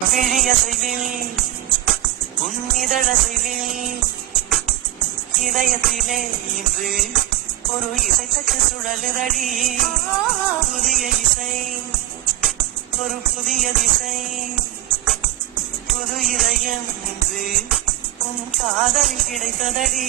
விழியசைவில் உன்னிதழசைவில் இதயத்திலே இன்று ஒரு இசைத்தட்டு சுழலுதடி. புதிய இசை ஒரு புதிய திசை, புது இதயம் இன்று உன் காதலில் கிடைத்ததடி.